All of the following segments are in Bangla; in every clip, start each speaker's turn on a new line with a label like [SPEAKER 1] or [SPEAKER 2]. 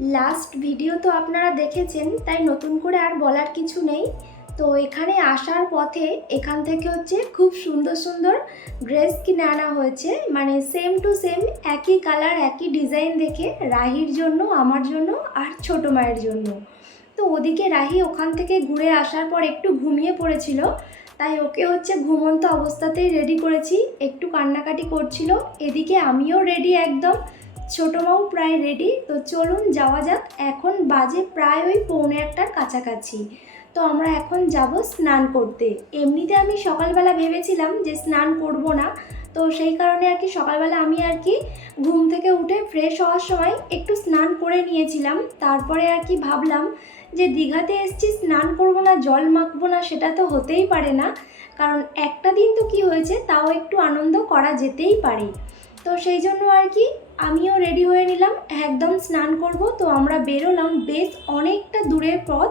[SPEAKER 1] লাস্ট ভিডিও তো আপনারা দেখেছেন, তাই নতুন করে আর বলার কিছু নেই। তো এখানে আসার পথে এখান থেকে হচ্ছে খুব সুন্দর সুন্দর ড্রেস কিনে আনা হয়েছে। মানে সেম টু সেম একই কালার একই ডিজাইন দেখে রাহির জন্য, আমার জন্য আর ছোট মায়ের জন্য। তো ওদিকে রাহি ওখান থেকে ঘুরে আসার পর একটু ঘুমিয়ে পড়েছিল। তাই ওকে হচ্ছে ঘুমন্ত অবস্থাতেই রেডি করেছি। একটু কান্নাকাটি করছিল। এদিকে আমিও রেডি একদম। ছোট মাও প্রায় রেডি তো চলুন যাওয়া যাক। এখন বাজে প্রায় ওই পৌনে একটার কাছাকাছি। তো আমরা এখন যাব স্নান করতে। এমনিতে আমি সকালবেলা ভেবেছিলাম যে স্নান করব না, তো সেই কারণে আর কি সকালবেলা আমি আর কি ঘুম থেকে উঠে ফ্রেশ হওয়ার সময় একটু স্নান করে নিয়েছিলাম। তারপরে আর কি ভাবলাম যে দীঘাতে এসছি, স্নান করব না, জল মাখবো না, সেটা তো হতেই পারে না। কারণ একটা দিন তো কি হয়েছে, তাও একটু আনন্দ করা যেতেই পারে। তো সেই জন্য আর কি আমিও রেডি হয়ে নিলাম। একদম স্নান করব। তো আমরা বেরোলাম বেশ অনেকটা দূরের পথ।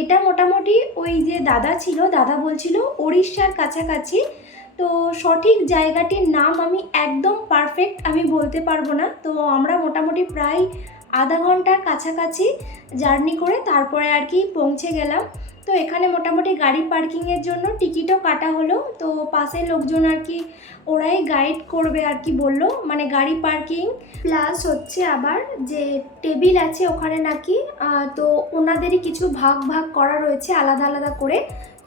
[SPEAKER 1] এটা মোটামুটি ওই যে দাদা ছিল, দাদা বলছিল উড়িষ্যার কাছাকাছি। তো সঠিক জায়গাটির নাম আমি একদম পারফেক্ট আমি বলতে পারব না। তো আমরা মোটামুটি প্রায় আধা ঘণ্টার কাছাকাছি জার্নি করে তারপরে আর কি পৌঁছে গেলাম। তো এখানে মোটামুটি গাড়ি পার্কিংয়ের জন্য টিকিটও কাটা হলো। তো পাশের লোকজন আর কি ওরাই গাইড করবে আর কি বলল। মানে গাড়ি পার্কিং প্লাস হচ্ছে আবার যে টেবিল আছে ওখানে নাকি তো ওনাদেরই কিছু ভাগ ভাগ করা রয়েছে আলাদা আলাদা করে।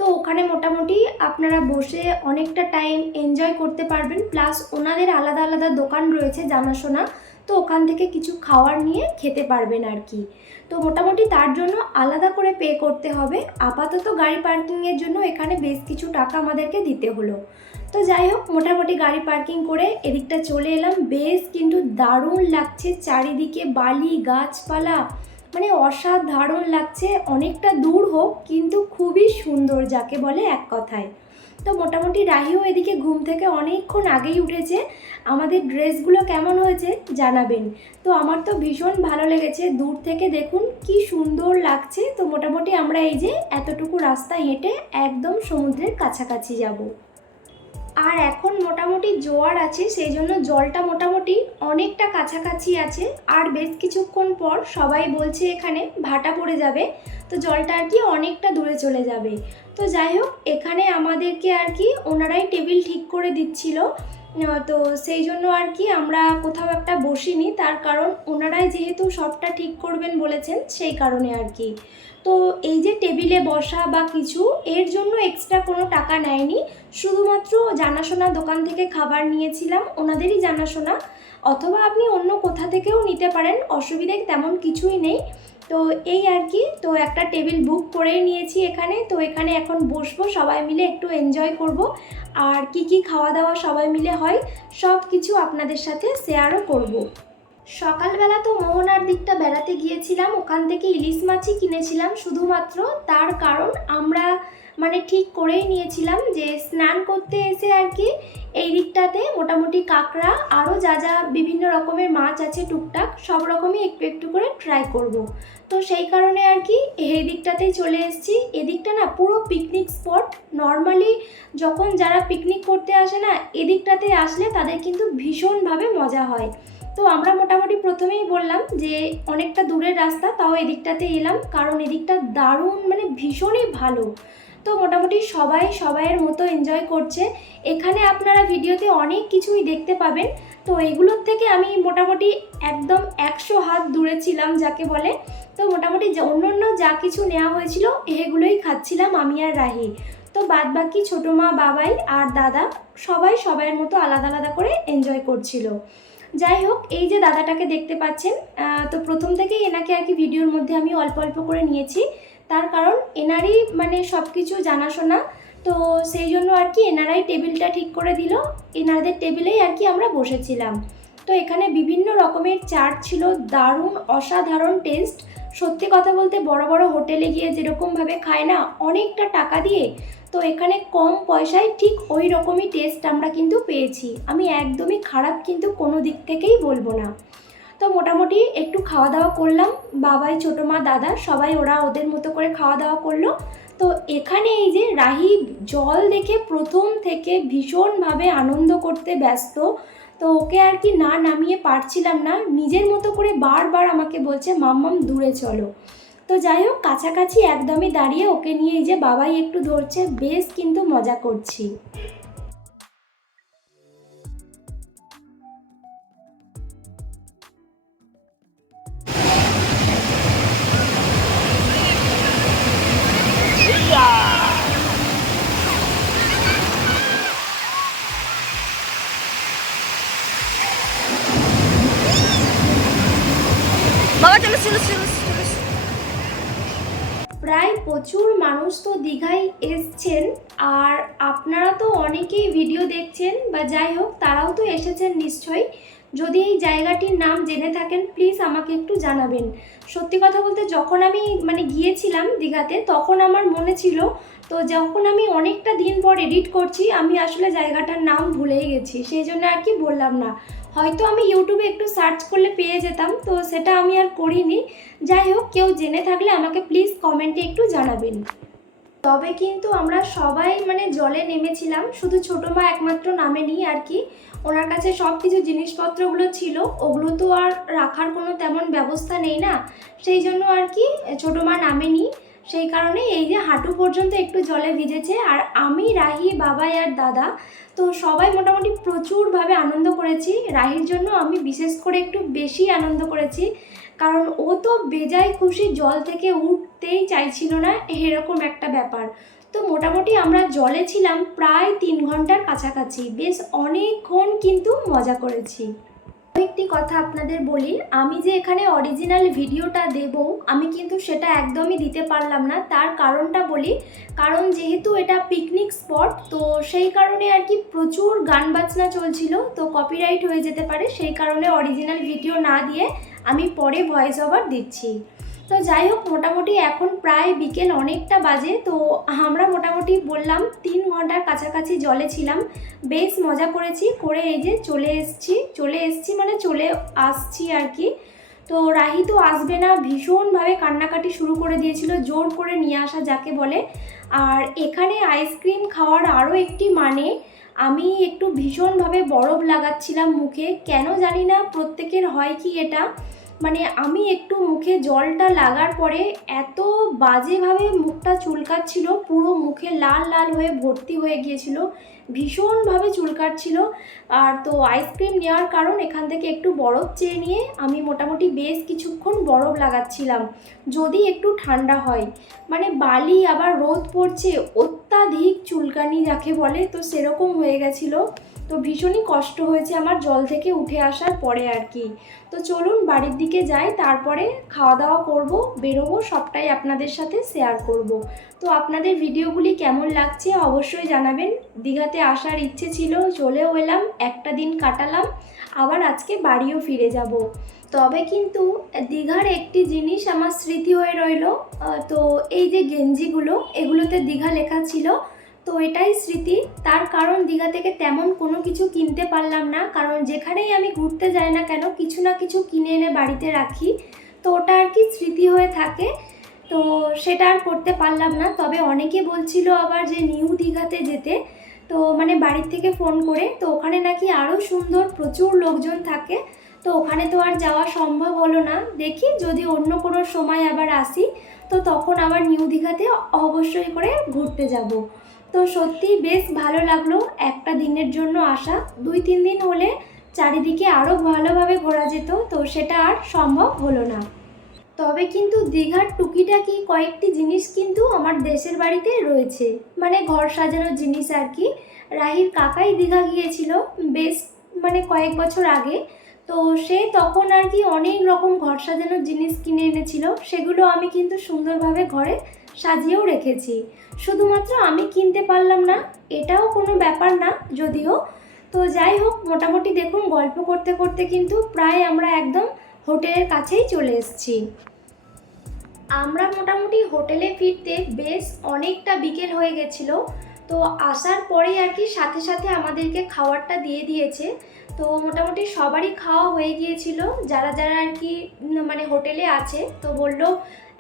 [SPEAKER 1] তো ওখানে মোটামুটি আপনারা বসে অনেকটা টাইম এনজয় করতে পারবেন। প্লাস ওনাদের আলাদা আলাদা দোকান রয়েছে জানাশোনা, তো ওখান থেকে কিছু খাওয়ার নিয়ে খেতে পারবেন আর কি তো মোটামুটি তার জন্য আলাদা করে পে করতে হবে। আপাতত গাড়ি পার্কিংয়ের জন্য এখানে বেশ কিছু টাকা আমাদেরকে দিতে হলো। তো যাই হোক, মোটামুটি গাড়ি পার্কিং করে এদিকটা চলে এলাম। বেশ কিন্তু দারুণ লাগছে চারিদিকে বালি, গাছপালা মানে অসাধারণ লাগছে, অনেকটা দূর হোক, কিন্তু খুবই সুন্দর যাকে বলে এক কথায়। তো মোটামুটি রাহিও এদিকে ঘুম থেকে অনেকক্ষণ আগেই উঠেছে। আমাদের ড্রেসগুলো কেমন হয়েছে জানাবেন। তো আমার তো ভীষণ ভালো লেগেছে, দূর থেকে দেখুন কি সুন্দর লাগছে। তো মোটামুটি আমরা এই যে এতটুকু রাস্তা হেঁটে একদম সমুদ্রের কাছাকাছি যাব। আর এখন মোটামুটি জোয়ার আছে, সেই জন্য জলটা মোটামুটি অনেকটা কাছাকাছি আছে। আর বেশ কিছুক্ষণ পর সবাই বলছে এখানে ভাটা পড়ে যাবে, তো জলটা আর কি অনেকটা দূরে চলে যাবে। তো যাই হোক, এখানে আমাদেরকে আর কি ওনারাই টেবিল ঠিক করে দিচ্ছিল। তো সেই জন্য আর কি আমরা কোথাও একটা বসিনি। তার কারণ ওনারাই যেহেতু সবটা ঠিক করবেন বলেছেন, সেই কারণে আর কি। তো এই যে টেবিলে বসা বা কিছু, এর জন্য এক্সট্রা কোনো টাকা নেয়নি। শুধুমাত্র জানাশোনা দোকান থেকে খাবার নিয়েছিলাম, ওনাদেরই জানাশোনা। অথবা আপনি অন্য কোথা থেকেও নিতে পারেন, অসুবিধে তেমন কিছুই নেই। তো এই আর কি, তো একটা টেবিল বুক করেই নিয়েছি এখানে। তো এখানে এখন বসবো, সবাই মিলে একটু এনজয় করব। আর কি কি খাওয়া দাওয়া সবাই মিলে হয়, সব কিছু আপনাদের সাথে শেয়ারও করব। সকালবেলা তো মোহনার দিকটা বেড়াতে গিয়েছিলাম, ওখান থেকে ইলিশ মাছই কিনেছিলাম, শুধুমাত্র তার কারণ আমরা মানে ঠিক করেই নিয়েছিলাম যে স্নান করতে এসে আর কি এই দিকটাতে মোটামুটি কাঁকড়া আরও যা যা বিভিন্ন রকমের মাছ আছে টুকটাক সব রকমই একটু একটু করে ট্রাই করব। তো সেই কারণে আর কি এই দিকটাতেই চলে এসেছি। এদিকটা না পুরো পিকনিক স্পট নর্মালি যখন যারা পিকনিক করতে আসে না, এদিকটাতে আসলে তাদের কিন্তু ভীষণভাবে মজা হয়। তো আমরা মোটামুটি প্রথমেই বললাম যে অনেকটা দূরের রাস্তা, তাও এদিকটাতে এলাম। কারণ এদিকটা দারুণ মানে ভীষণই ভালো। তো মোটামুটি সবাই সবাইয়ের মতো এনজয় করছে। এখানে আপনারা ভিডিওতে অনেক কিছুই দেখতে পাবেন। তো এগুলোর থেকে আমি মোটামুটি একদম একশো হাত দূরে ছিলাম যাকে বলে। তো মোটামুটি অন্য অন্য যা কিছু নেওয়া হয়েছিল, এগুলোই খাচ্ছিলাম আমি আর রাহি। তো বাদ বাকি ছোটো মা, বাবাই আর দাদা সবাই সবাইয়ের মতো আলাদা আলাদা করে এনজয় করছিল। যাই হোক, এই যে দাদাটাকে দেখতে পাচ্ছেন তো প্রথম থেকেই এনাকে আর কি ভিডিওর মধ্যে আমি অল্প অল্প করে নিয়েছি। তার কারণ এনারই মানে সব কিছু জানাশোনা, তো সেই জন্য আর কি এনারাই টেবিলটা ঠিক করে দিল। এনাদের টেবিলেই আর কি আমরা বসেছিলাম। তো এখানে বিভিন্ন রকমের চাট ছিল, দারুণ অসাধারণ টেস্ট। সত্যি কথা বলতে বড় বড় হোটেলে গিয়ে যেরকমভাবে খায় না, অনেকটা টাকা দিয়ে। তো এখানে কম পয়সায় ঠিক ওই রকমই টেস্ট আমরা কিন্তু পেয়েছি। আমি একদমই খারাপ কিন্তু কোনো দিক থেকেই বলব না। তো মোটামুটি একটু খাওয়া দাওয়া করলাম। বাবাই, ছোটো মা, দাদা সবাই ওরা ওদের মতো করে খাওয়া দাওয়া করল। তো এখানে এই যে রাহি জল দেখে প্রথম থেকে ভীষণভাবে আনন্দ করতে ব্যস্ত। তো ওকে আর কি না নামিয়ে পারছিলাম না। নিজের মতো করে বারবার আমাকে বলছে, মাম্মাম, দূরে চলো। তো যাই হোক, কাছাকাছি একদমই দাঁড়িয়ে ওকে নিয়ে এই যে বাবাই একটু ধরছে, বেশ কিন্তু মজা করছি।
[SPEAKER 2] বাবা, চলো চলো চলো
[SPEAKER 1] প্রায় প্রচুর মানুষ তো দীঘায় এসছেন, আর আপনারা তো অনেকেই ভিডিও দেখছেন, বা যাই হোক, তারাও তো এসেছেন নিশ্চয়ই। যদি এই জায়গাটির নাম জেনে থাকেন প্লিজ আমাকে একটু জানাবেন। সত্যি কথা বলতে, যখন আমি মানে গিয়েছিলাম দীঘাতে, তখন আমার মনে ছিল, তো যখন আমি অনেকটা দিন পর এডিট করছি, আমি আসলে জায়গাটার নাম ভুলেই গেছি। সেই জন্য আর কি বললাম না। হয়তো আমি ইউটিউবে একটু সার্চ করলে পেয়ে যেতাম, তো সেটা আমি আর করিনি। যাই হোক, কেউ জেনে থাকলে আমাকে প্লিজ কমেন্টে একটু জানাবেন। তবে কিন্তু আমরা সবাই মানে জলে নেমেছিলাম, শুধু ছোটো মা একমাত্র নামেনি আর কি। ওনার কাছে সব কিছু জিনিসপত্রগুলো ছিল, ওগুলো তো আর রাখার কোনো তেমন ব্যবস্থা নেই না। সেই জন্য আর কি ছোটো মা নামেনি। সেই কারণে এই যে হাঁটু পর্যন্ত একটু জলে ভিজেছে, আর আমি, রাহি বাবাই আর দাদা, তো সবাই মোটামুটি প্রচুরভাবে আনন্দ করেছি। রাহির জন্য আমি বিশেষ করে একটু বেশি আনন্দ করেছি, কারণ ও তো বেজায় খুশি জল থেকে উঠতেই চাইছিল না, এরকম একটা ব্যাপার। তো মোটামুটি আমরা জলে ছিলাম প্রায় তিন ঘণ্টার কাছাকাছি, বেশ অনেকক্ষণ কিন্তু মজা করেছি। একটি কথা আপনাদের বলি, আমি যে এখানে অরিজিনাল ভিডিওটা দেব, আমি কিন্তু সেটা একদমই দিতে পারলাম না। তার কারণটা বলি, কারণ যেহেতু এটা পিকনিক স্পট তো সেই কারণে আর কি প্রচুর গান বাজনা চলছিল, তো কপিরাইট হয়ে যেতে পারে। সেই কারণে অরিজিনাল ভিডিও না দিয়ে আমি পরে ভয়েস ওভার দিচ্ছি। তো যাই হোক, মোটামুটি এখন প্রায় বিকেল অনেকটা বাজে। তো আমরা মোটামুটি বললাম তিন ঘণ্টার কাছাকাছি জলে ছিলাম। বেশ মজা করেছি, করে এই যে চলে এসছি। চলে এসছি মানে চলে আসছি আর কি। তো রাহি তো আসবে না, ভীষণভাবে কান্নাকাটি শুরু করে দিয়েছিল, জোর করে নিয়ে আসা যাকে বলে। আর এখানে আইসক্রিম খাওয়ার আরও একটি মানে আমি একটু ভীষণভাবে বরফ লাগাচ্ছিলাম মুখে। কেন জানি না, প্রত্যেকের হয় কি এটা। মানে আমি একটু মুখে জলটা লাগার পরে এত বাজেভাবে মুখটা চুলকাচ্ছিল, পুরো মুখে লাল লাল হয়ে ভর্তি হয়ে গিয়েছিল। ভীষণভাবে চুলকাচ্ছিল আর তো আইসক্রিম নেওয়ার কারণ এখান থেকে একটু বরফ চেয়ে নিয়ে আমি মোটামুটি বেশ কিছুক্ষণ বরফ লাগাচ্ছিলাম। যদি একটু ঠান্ডা হয়। মানে বালি আবার রোদ পড়ছে, অত্যাধিক চুলকানি যাকে বলে, তো সেরকম হয়ে গেছিল। তো ভীষণই কষ্ট হয়েছে আমার জল থেকে উঠে আসার পরে আর কি। তো চলুন বাড়ির দিকে যাই, তারপরে খাওয়া দাওয়া করব, বেরোবো, সবটাই আপনাদের সাথে শেয়ার করব। তো আপনাদের ভিডিওগুলি কেমন লাগছে অবশ্যই জানাবেন। দীঘাতে আসার ইচ্ছে ছিল, চলেও এলাম, একটা দিন কাটালাম, আবার আজকে বাড়িও ফিরে যাব। তবে কিন্তু দীঘার একটি জিনিস আমার স্মৃতি হয়ে রইল তো এই যে গেঞ্জিগুলো, এগুলোতে দীঘা লেখা ছিল, তো এটাই স্মৃতি। তার কারণ দীঘা থেকে তেমন কোনো কিছু কিনতে পারলাম না, কারণ যেখানেই আমি ঘুরতে যাই না কেন, কিছু না কিছু কিনে এনে বাড়িতে রাখি। তো ওটা আর কি স্মৃতি হয়ে থাকে, তো সেটা আর করতে পারলাম না। তবে অনেকে বলছিল আবার যে নিউ দীঘাতে যেতে তো মানে বাড়ির থেকে ফোন করে, তো ওখানে নাকি আরও সুন্দর প্রচুর লোকজন থাকে, তো ওখানে তো আর যাওয়া সম্ভব হলো না। দেখি যদি অন্য কোনো সময় আবার আসি, তো তখন আবার নিউ দীঘাতে অবশ্যই করে ঘুরতে যাব। তো সত্যি বেশ ভালো লাগল একটা দিনের জন্য আসা। দুই তিন দিন হলে চারিদিকে আরও ভালোভাবে ঘোরা যেত, তো সেটা আর সম্ভব হলো না। তবে কিন্তু দীঘার টুকিটাকি কয়েকটি জিনিস কিন্তু আমার দেশের বাড়িতে রয়েছে। মানে ঘর সাজানোর জিনিস আর কি। রাহির কাকাই দীঘা গিয়েছিল বেশ মানে কয়েক বছর আগে। তো সে তখন আর কি অনেক রকম ঘর সাজানোর জিনিস কিনে এনেছিল। সেগুলো আমি কিন্তু সুন্দরভাবে ঘরে সাজিয়েও রেখেছি। শুধুমাত্র আমি কিনতে পারলাম না, এটাও কোনো ব্যাপার না যদিও। তো যাই হোক, মোটামুটি দেখুন, গল্প করতে করতে কিন্তু প্রায় আমরা একদম হোটেলের কাছেই চলে এসেছি। আমরা মোটামুটি হোটেলে ফিরতে বেশ অনেকটা বিকেল হয়ে গেছিল, তো আসার পরেই আর কি সাথে সাথে আমাদেরকে খাবারটা দিয়ে দিয়েছে। তো মোটামুটি সবারই খাওয়া হয়ে গিয়েছিল, যারা যারা আর কি মানে হোটেলে আছে, তো বলল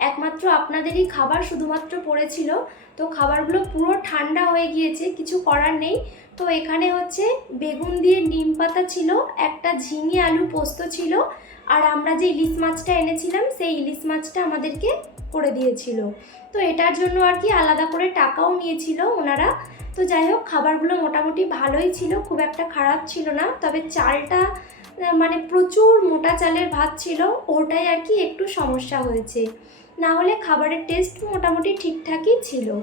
[SPEAKER 1] একমাত্র আপনাদেরই খাবার শুধুমাত্র পড়েছিল, তো খাবারগুলো পুরো ঠান্ডা হয়ে গিয়েছে, কিছু করার নেই। তো এখানে হচ্ছে বেগুন দিয়ে নিম পাতা ছিল, একটা ঝিঙে আলু পোস্ত ছিল আর আমরা যে ইলিশ মাছটা এনেছিলাম, সেই ইলিশ মাছটা আমাদেরকে করে দিয়েছিল। তো এটার জন্য আর কি আলাদা করে টাকাও নিয়েছিল ওনারা। তো যাই হোক, খাবারগুলো মোটামুটি ভালোই ছিল, খুব একটা খারাপ ছিল না। তবে চালটা মানে প্রচুর মোটা চালের ভাত ছিল, ওটাই আর কি একটু সমস্যা হয়েছে। না হলে খাবারের টেস্ট মোটামুটি ঠিকঠাকই ছিল।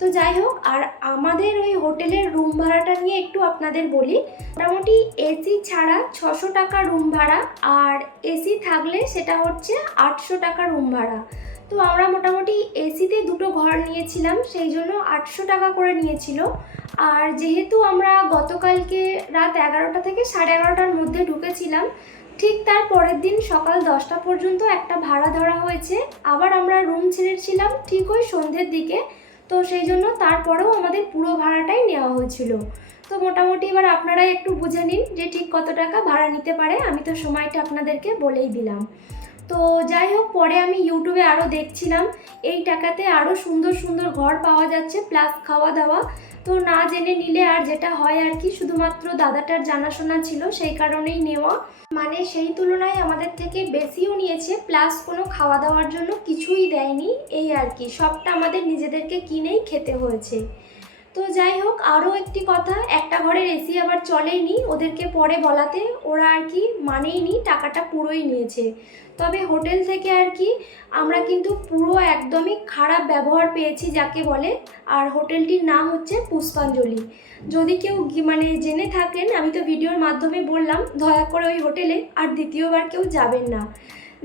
[SPEAKER 1] তো যাই হোক, আর আমাদের ওই হোটেলের রুম ভাড়াটা নিয়ে একটু আপনাদের বলি। মোটামুটি এসি ছাড়া ছশো টাকা রুম ভাড়া, আর এসি থাকলে সেটা হচ্ছে আটশো টাকা রুম ভাড়া। তো আমরা মোটামুটি এসিতে দুটো ঘর নিয়েছিলাম, সেই জন্য আটশো টাকা করে নিয়েছিল। আর যেহেতু আমরা গতকালকে রাত এগারোটা থেকে সাড়ে এগারোটার মধ্যে ঢুকেছিলাম, ঠিক তার পরের দিন সকাল দশটা পর্যন্ত একটা ভাড়া ধরা হয়েছে। আবার আমরা রুম ছেড়েছিলাম ঠিক ওই সন্ধ্যের দিকে। তো সেই জন্য তারপরেও আমাদের পুরো ভাড়াটাই নেওয়া হয়েছিল। তো মোটামুটি এবার আপনারাই একটু বুঝে নিন যে ঠিক কত টাকা ভাড়া নিতে পারে, আমি তো সময়টা আপনাদেরকে বলেই দিলাম। তো যাই হোক, পরে আমি ইউটিউবে আরও দেখছিলাম, এই টাকাতে আরও সুন্দর সুন্দর ঘর পাওয়া যাচ্ছে প্লাস খাওয়া দাওয়া তো না জেনে নিলে আর যেটা হয় আর কি, শুধুমাত্র দাদাটার জানাশোনা ছিল সেই কারণেই নেওয়া। মানে সেই তুলনায় আমাদের থেকে বেশিও নিয়েছে প্লাস কোনো খাওয়া দাওয়ার জন্য কিছুই দেয়নি। এই আর কি, সবটা আমাদের নিজেদেরকে কিনেই খেতে হয়েছে। তো যাই হোক আরও একটি কথা, একটা ঘরের এসি আবার চলেইনি, ওদেরকে পরে বলাতে ওরা আর কি মানেইনি, টাকাটা পুরোই নিয়েছে। তবে হোটেল থেকে আর কি আমরা কিন্তু পুরো একদমই খারাপ ব্যবহার পেয়েছি যাকে বলে, আর হোটেলটির নাম হচ্ছে পুষ্পাঞ্জলি। যদি কেউ মানে জেনে থাকেন, আমি তো ভিডিওর মাধ্যমে বললাম, দয়া করে ওই হোটেলে আর দ্বিতীয়বার কেউ যাবেন না।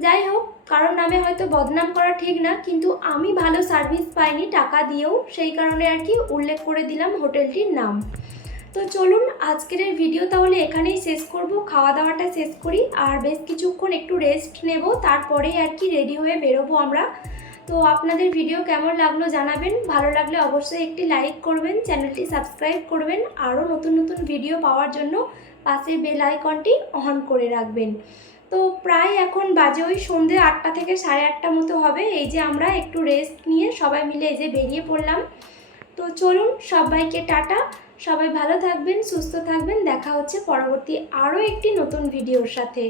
[SPEAKER 1] যাই হোক কারোর নামে হয়তো বদনাম করা ঠিক না, কিন্তু আমি ভালো সার্ভিস পাইনি টাকা দিয়েও, সেই কারণে আর কি উল্লেখ করে দিলাম হোটেলটির নাম। তো চলুন, আজকের ভিডিও তাহলে এখানেই শেষ করব খাওয়া দাওয়াটা শেষ করি, আর বেশ কিছুক্ষণ একটু রেস্ট নেব, তারপরেই আর কি রেডি হয়ে বেরোবো আমরা। তো আপনাদের ভিডিও কেমন লাগল জানাবেন, ভালো লাগলে অবশ্যই একটি লাইক করবেন, চ্যানেলটি সাবস্ক্রাইব করবেন, আরও নতুন নতুন ভিডিও পাওয়ার জন্য পাশে বেল আইকনটি অন করে রাখবেন। তো প্রায় এখন বাজে ওই সন্ধে আটটা থেকে সাড়ে আটটা মতো হবে। এই যে আমরা একটু রেস্ট নিয়ে সবাই মিলে এই যে বেরিয়ে পড়লাম। তো চলুন, সবাইকে টাটা। সবাই ভালো থাকবেন, সুস্থ থাকবেন। দেখা হচ্ছে পরবর্তী আরও একটি নতুন ভিডিওর সাথে।